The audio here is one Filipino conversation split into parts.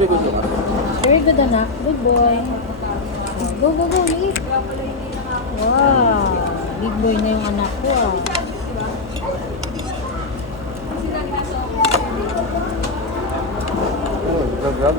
Very good Lucas. Very good, anak. Good boy. Go, go, go, eat. Wow. Big boy na yung anak ko, ah. Oh, grab.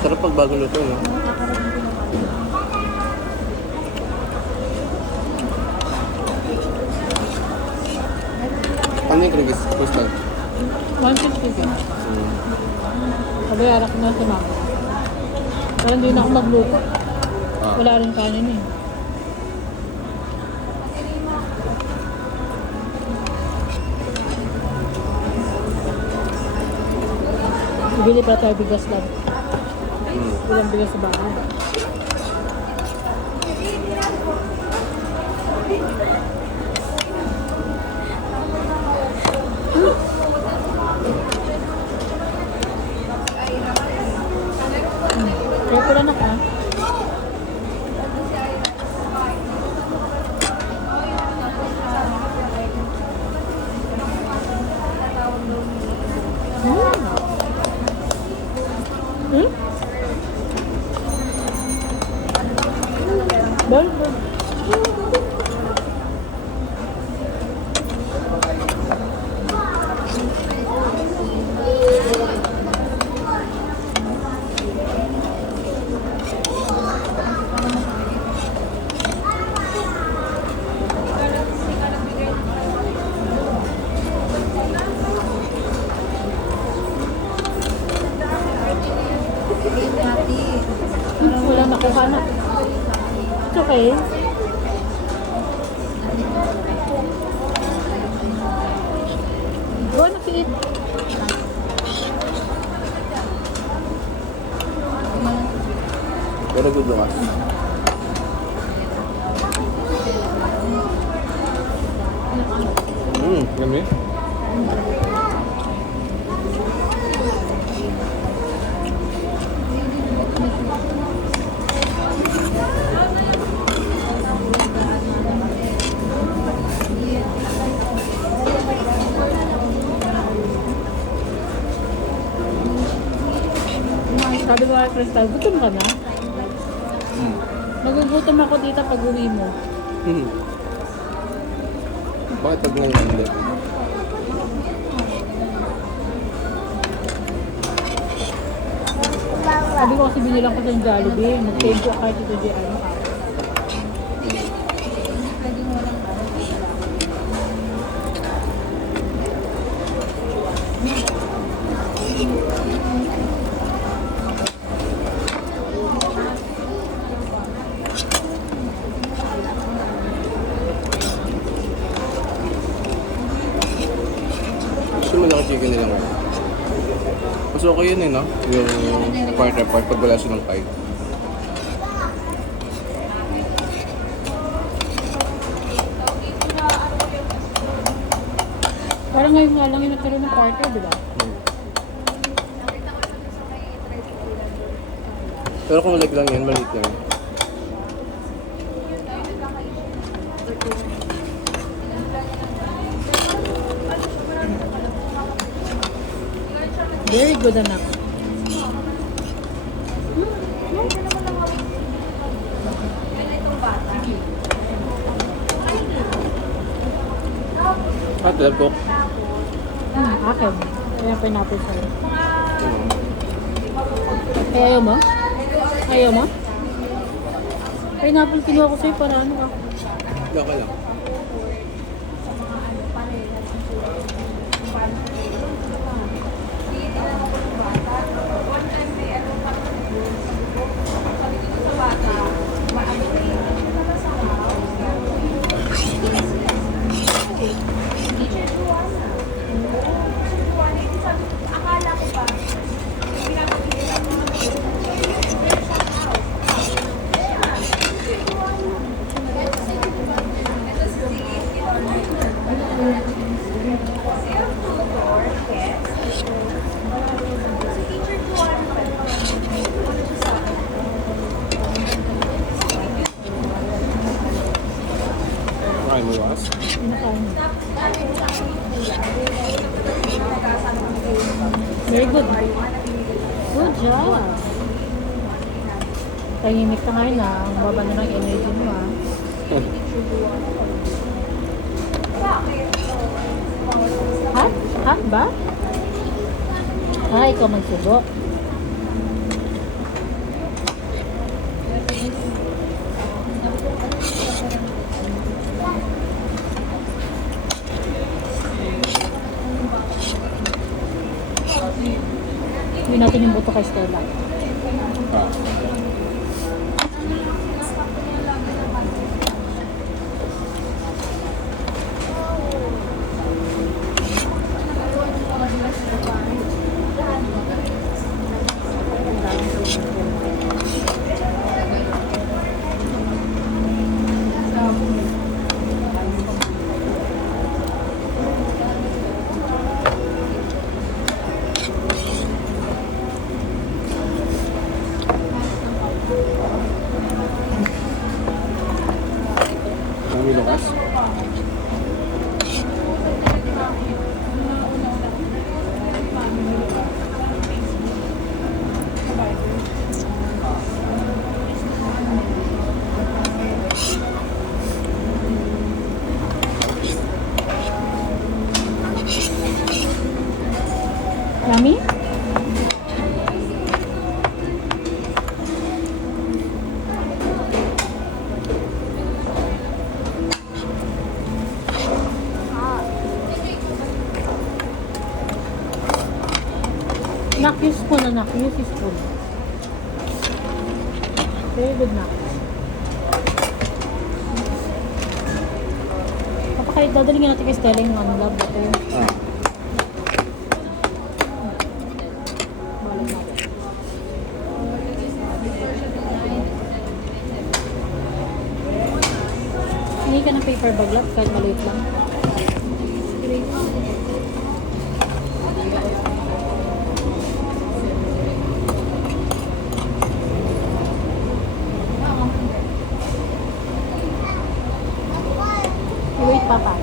Sarap pag bago luto, no? Ano yung krigis? Crystal? 150 din. Kabayaran ko na si mama. Pero hindi na ako magluto. Wala rin kanin eh. Bibili pa tayo bigas lang. Walang bigas sa bahay. Kaya pala na ka. Bon. Wala nakuha na. It's okay. Go na eat. Very good Lucas. Yummy. Sabi ko kay Crystal, gutom ka na? Nagugutom ako dito pag uwi mo. Bakit pag ngayon hindi? Sabi ko kasi binilang ko sa Jollibee. Nag-save ko kahit ito di ano. Gusto mo lang chicken nila ngayon? Mas okay yun eh, no? Yung partner part pag wala siya ng pie. Parang ngayon nga lang yung nagkaroon ng partner, di ba? Pero kung leg lang yan, maliit lang. Very good, anak. At love cook. Akin. Kaya pineapple sa'yo. Ay, ayaw mo? Ayaw mo? Pineapple kinuha ko sa'yo para ano ka? Okay lang. Ay, mo was? Very good. Good job. Tahimik ka ngayon ah. Ang baba na ng energy mo ah. Hot? Hot ba? Ah, ikaw magsubok. Hindi natin yung buto kay Stella. Ah. Mami Lucas? Yummy? Nak, use spoon anak. Use spoon. Very good nak. Kapag dadalhin natin kay Stella yung love butter. Ah. Balot natin. Hindi ka ng paper bag love kahit maliit lang. Wait, Papa.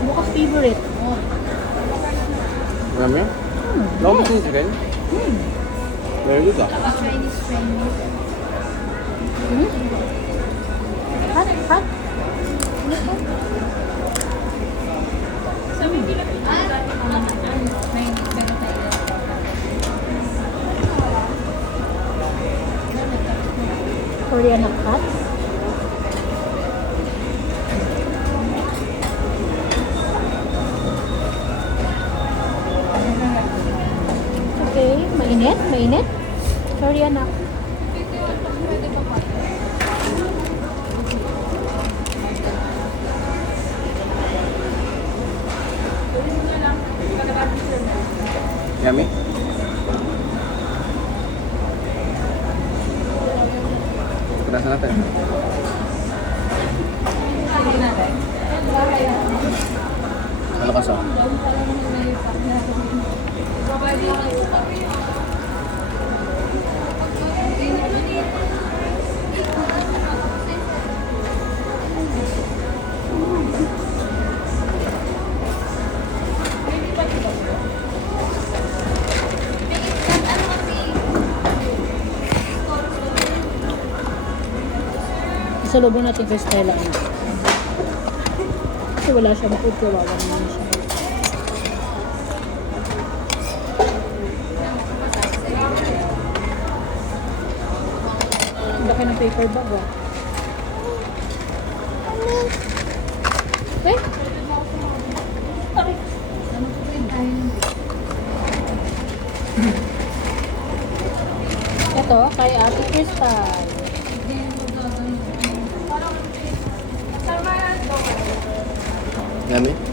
Bukas favorite. Mami? Long beans rin? Very good ah. Hot, hot. Korean hot. Okay, mainit, mainit. Sorry anak. Yummy? Panasan natin. Malakas ah. Salubong natin kay Stella. Kasi wala siyang food, kawawa naman siya. Ang laki ng paper bag, ah. Okay? Ito, kay Ate Crystal. Yummy?